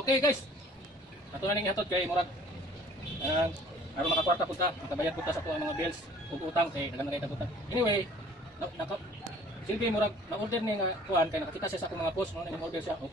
Okay guys. Ato na ning hatod kay murag aron makakwarta pud ta, makabayad pud ta sa tuwa mga bills ug utang kay daghan na kay utang. Anyway, naka silbi murag na order ni nga kuan kay nakakita siya sa akong mga post mo na order siya. Okay.